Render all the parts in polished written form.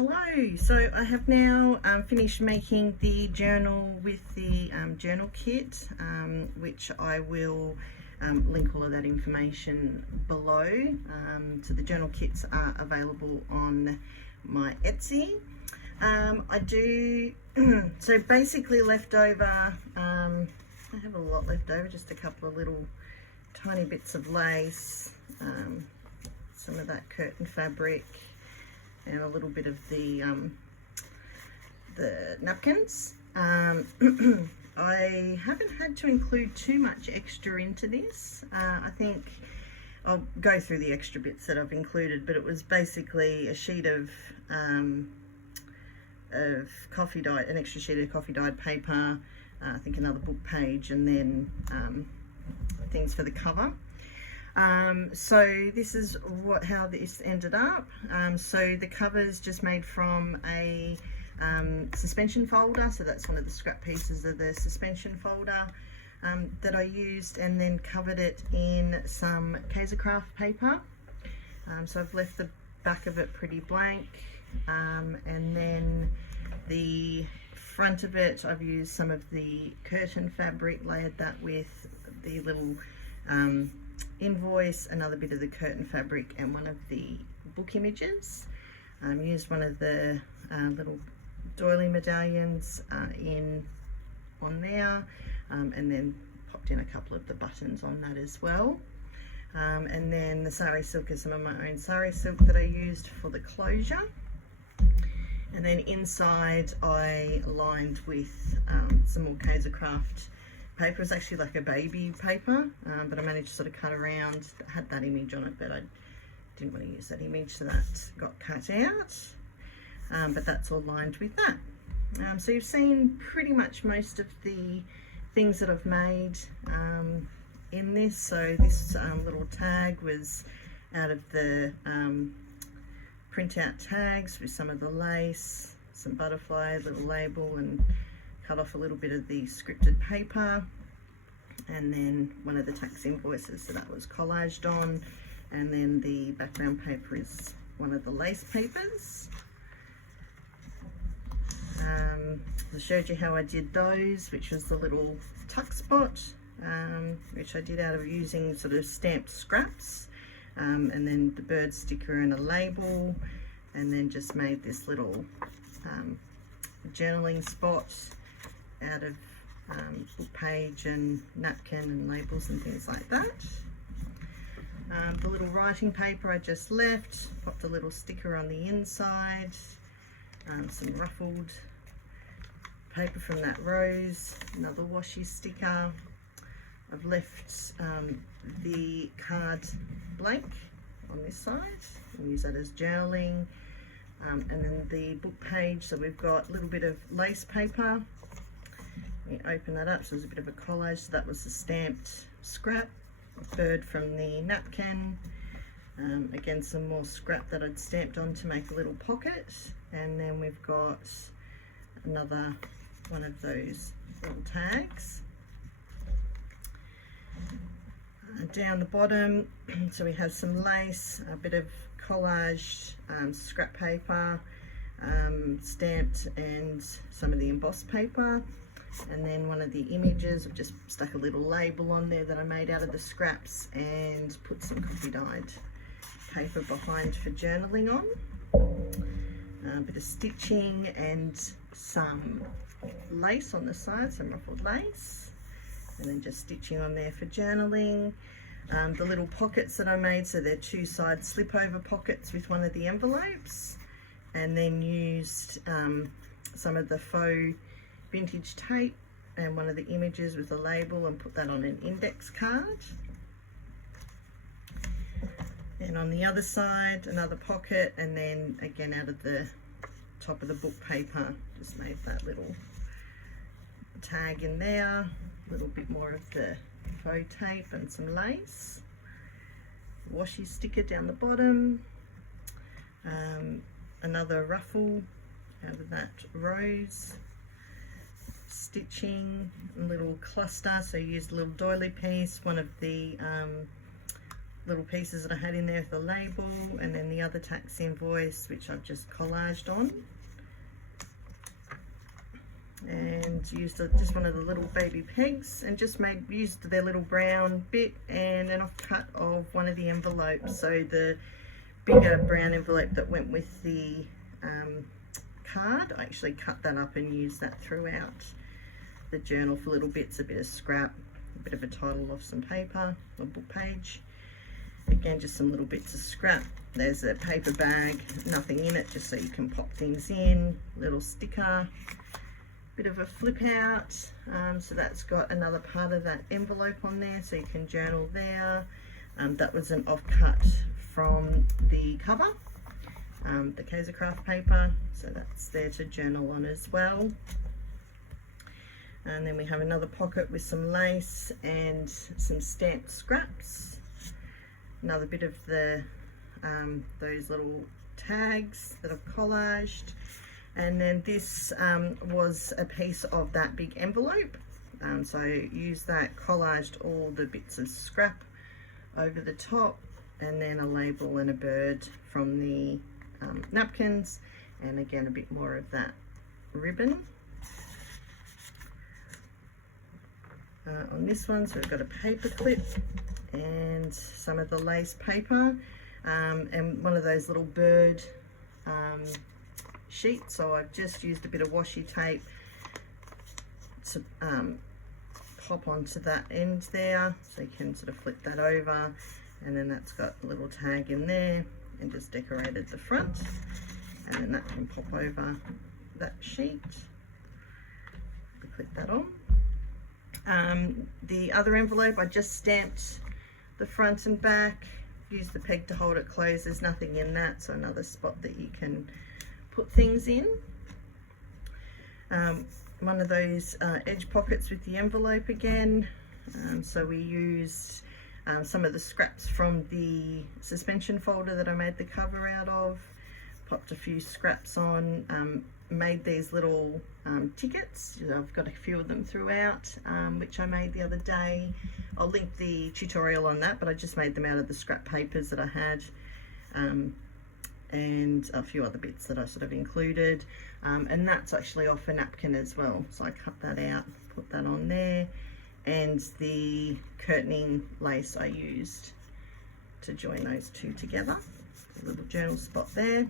Hello, so I have now finished making the journal with the journal kit, which I will link all of that information below. So the journal kits are available on my Etsy. I do, so basically leftover, I have a lot left over, just a couple of little tiny bits of lace, some of that curtain fabric, and a little bit of the napkins. I haven't had to include too much extra into this. I think I'll go through the extra bits that I've included, but it was basically a sheet of coffee dyed, an extra sheet of coffee dyed paper, I think another book page, and then things for the cover. So this is how this ended up. So the cover's just made from a suspension folder, so that's one of the scrap pieces of the suspension folder that I used, and then covered it in some Craft paper. So I've left the back of it pretty blank, and then the front of it I've used some of the curtain fabric, layered that with the little invoice, another bit of the curtain fabric, and one of the book images. Used one of the little doily medallions on there, and then popped in a couple of the buttons on that as well. And then the sari silk is some of my own sari silk that I used for the closure. And then inside I lined with some more Craft paper. It was actually like a baby paper, but I managed to sort of cut around. It had that image on it, but I didn't want to use that image, so that got cut out. But that's all lined with that. So you've seen pretty much most of the things that I've made in this. So this little tag was out of the printout tags with some of the lace, some butterfly, little label, and cut off a little bit of the scripted paper, and then one of the tax invoices, so that was collaged on, and then the background paper is one of the lace papers. I showed you how I did those, which was the little tuck spot, which I did out of using sort of stamped scraps, and then the bird sticker and a label, and then just made this little journaling spot out of book page and napkin and labels and things like that. The little writing paper I just left, popped a little sticker on the inside, some ruffled paper from that rose, another washi sticker. I've left the card blank on this side, and use that as journaling. And then the book page, so we've got a little bit of lace paper. You open that up, so there's a bit of a collage. So that was the stamped scrap, bird from the napkin. Again, some more scrap that I'd stamped on to make a little pocket. And then we've got another one of those little tags. Down the bottom, so we have some lace, a bit of collaged scrap paper, stamped, and some of the embossed paper. And then one of the images, I've just stuck a little label on there that I made out of the scraps, and put some coffee dyed paper behind for journaling on. A bit of stitching and some lace on the side, some ruffled lace, and then just stitching on there for journaling. The little pockets that I made, so they're two side slip over pockets with one of the envelopes, and then used some of the faux vintage tape and one of the images with a label, and put that on an index card. And on the other side, another pocket, and then again out of the top of the book paper, just made that little tag in there, a little bit more of the faux tape and some lace, washi sticker down the bottom, another ruffle out of that rose, stitching, a little cluster, so I used a little doily piece, one of the little pieces that I had in there with the label, and then the other tax invoice which I've just collaged on, and used just one of the little baby pegs and just used their little brown bit and an offcut of one of the envelopes. So the bigger brown envelope that went with the card, I actually cut that up and used that throughout the journal for little bits, a bit of scrap, a bit of a title off some paper, a book page. Again, just some little bits of scrap. There's a paper bag, nothing in it, just so you can pop things in. Little sticker, bit of a flip out. So that's got another part of that envelope on there, so you can journal there. That was an offcut from the cover, the Kaiser Craft paper, so that's there to journal on as well. And then we have another pocket with some lace and some stamped scraps. Another bit of the those little tags that I've collaged. And then this was a piece of that big envelope. So I used that, collaged all the bits of scrap over the top, and then a label and a bird from the napkins, and again a bit more of that ribbon. On this one, so we've got a paper clip and some of the lace paper, and one of those little bird sheets. So I've just used a bit of washi tape to pop onto that end there, so you can sort of flip that over, and then that's got a little tag in there, and just decorated the front, and then that can pop over that sheet. Click that on. The other envelope, I just stamped the front and back, used the peg to hold it closed. There's nothing in that, so another spot that you can put things in. One of those edge pockets with the envelope again. So we used some of the scraps from the suspension folder that I made the cover out of, popped a few scraps on, made these little tickets. I've got a few of them throughout, which I made the other day. I'll link the tutorial on that, but I just made them out of the scrap papers that I had, and a few other bits that I sort of included, and that's actually off a napkin as well, so I cut that out, put that on there, and the curtaining lace I used to join those two together. A little journal spot there.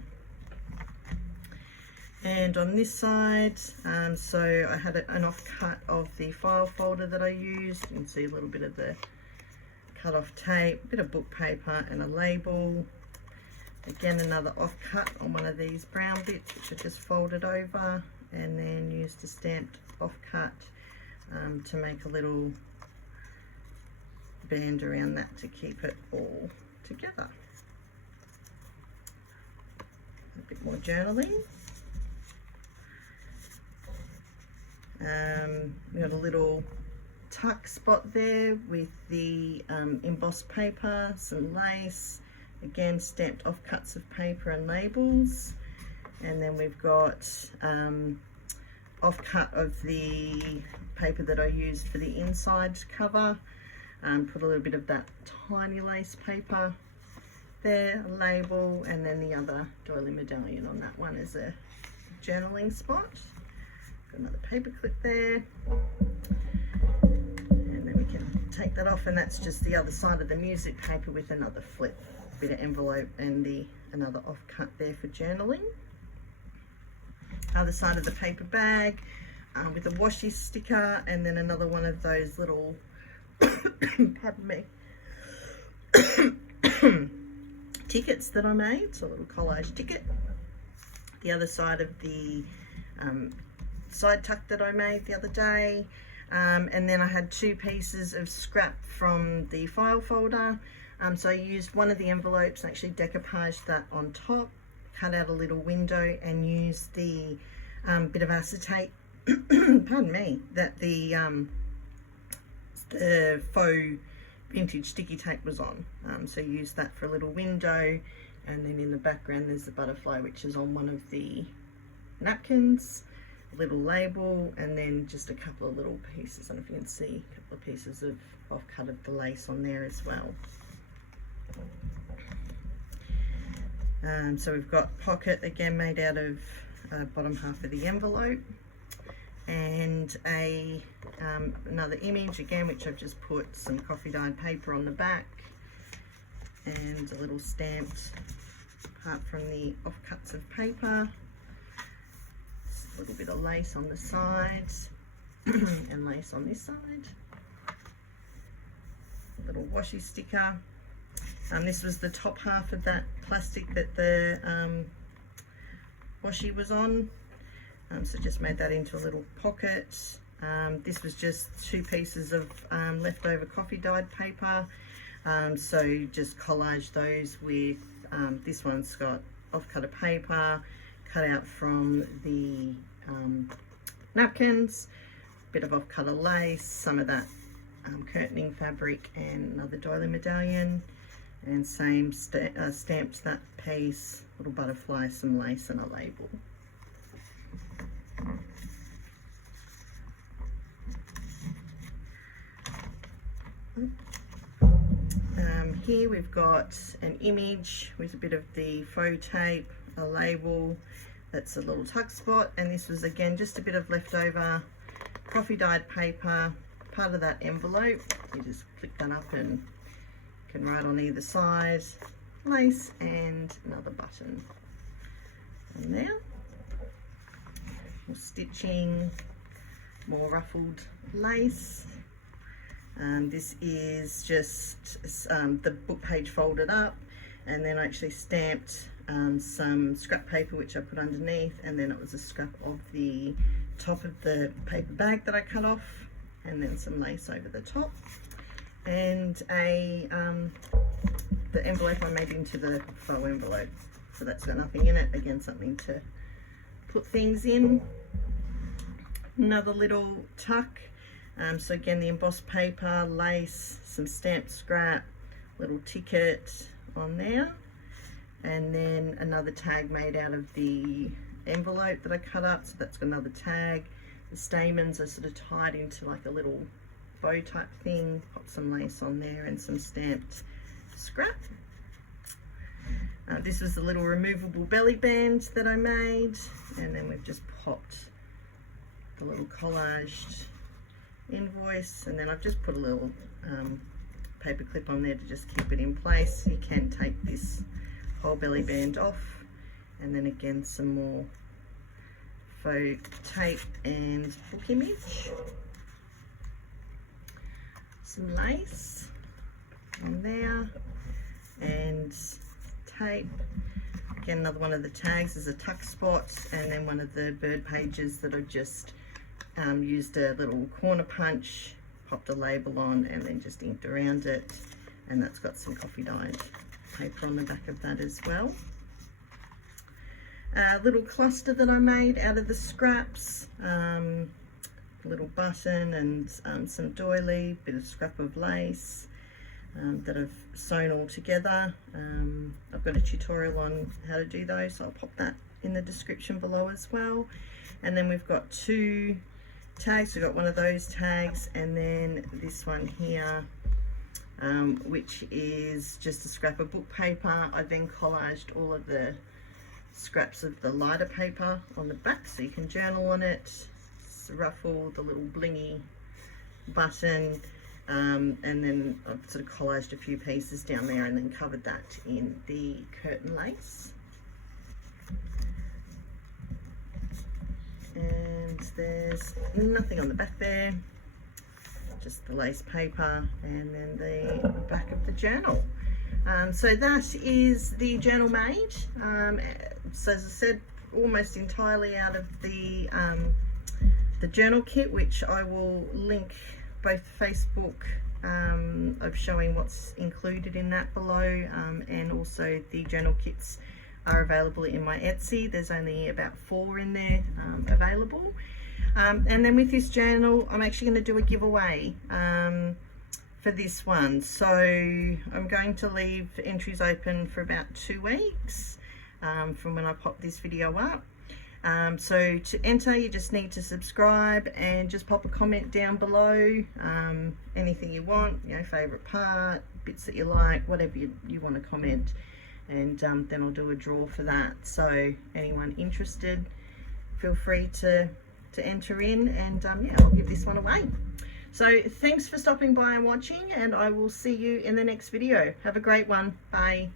And on this side, so I had an offcut of the file folder that I used. You can see a little bit of the cut off tape, a bit of book paper and a label. Again, another offcut on one of these brown bits, which I just folded over, and then used a stamped offcut to make a little band around that to keep it all together. A bit more journaling. We got a little tuck spot there with the embossed paper, some lace, again stamped offcuts of paper and labels, and then we've got offcut of the paper that I used for the inside cover. Put a little bit of that tiny lace paper there, a label, and then the other doily medallion on that one is a journaling spot. Got another paper clip there, and then we can take that off, and that's just the other side of the music paper with another flip, bit of envelope, and another offcut there for journaling. Other side of the paper bag with a washi sticker, and then another one of those little pardon me tickets that I made, so a little collage ticket. The other side of the side tuck that I made the other day, and then I had two pieces of scrap from the file folder, so I used one of the envelopes and actually decoupaged that on top, cut out a little window, and used the bit of acetate pardon me, that the faux vintage sticky tape was on, so use that for a little window, and then in the background there's the butterfly, which is on one of the napkins, a little label, and then just a couple of little pieces, I don't know if you can see, a couple of pieces of cut of the lace on there as well. So we've got pocket again made out of bottom half of the envelope, and another image again, which I've just put some coffee dyed paper on the back, and a little stamped part from the offcuts of paper, a little bit of lace on the sides and lace on this side, a little washi sticker. This was the top half of that plastic that the washi was on, so just made that into a little pocket. This was just 2 pieces of leftover coffee dyed paper, so just collage those with this one's got off-cut of paper cut out from the napkins, bit of off-cut of lace, some of that curtaining fabric, and another doily medallion. And same stamped that piece, little butterfly, some lace, and a label. Here we've got an image with a bit of the faux tape, a label, that's a little tuck spot, and this was again just a bit of leftover coffee dyed paper, part of that envelope. You just flick that up and can write on either side, lace, and another button on there. More stitching, more ruffled lace. This is just the book page folded up, and then I actually stamped some scrap paper which I put underneath, and then it was a scrap of the top of the paper bag that I cut off, and then some lace over the top. And the envelope I made into the faux envelope, so that's got nothing in it, again something to put things in. Another little tuck, so again the embossed paper, lace, some stamped scrap, little ticket on there, and then another tag made out of the envelope that I cut up, so that's got another tag. The stamens are sort of tied into like a little bow type thing, pop some lace on there and some stamped scrap. This was the little removable belly band that I made, and then we've just popped the little collaged invoice, and then I've just put a little paper clip on there to just keep it in place. You can take this whole belly band off, and then again some more faux tape and book image. Some lace on there and tape. Again, another one of the tags is a tuck spot, and then one of the bird pages that I just used a little corner punch, popped a label on, and then just inked around it, and that's got some coffee dyed paper on the back of that as well. A little cluster that I made out of the scraps, a little button and some doily, bit of scrap of lace that I've sewn all together. I've got a tutorial on how to do those, so I'll pop that in the description below as well. And then we've got 2 tags. We've got one of those tags, and then this one here, which is just a scrap of book paper. I then collaged all of the scraps of the lighter paper on the back, so you can journal on it. Ruffle, the little blingy button, and then I've sort of collaged a few pieces down there and then covered that in the curtain lace. And there's nothing on the back there, just the lace paper, and then the back of the journal. So that is the journal made. So as I said, almost entirely out of the journal kit, which I will link both Facebook of showing what's included in that below, and also the journal kits are available in my Etsy. There's only about 4 in there available. And then with this journal, I'm actually going to do a giveaway for this one. So I'm going to leave entries open for about 2 weeks from when I pop this video up. So to enter, you just need to subscribe and just pop a comment down below, anything you want, you know, favorite part, bits that you like, whatever you want to comment, and then I'll do a draw for that. So anyone interested, feel free to enter in, and yeah, I'll give this one away. So thanks for stopping by and watching, and I will see you in the next video. Have a great one. Bye.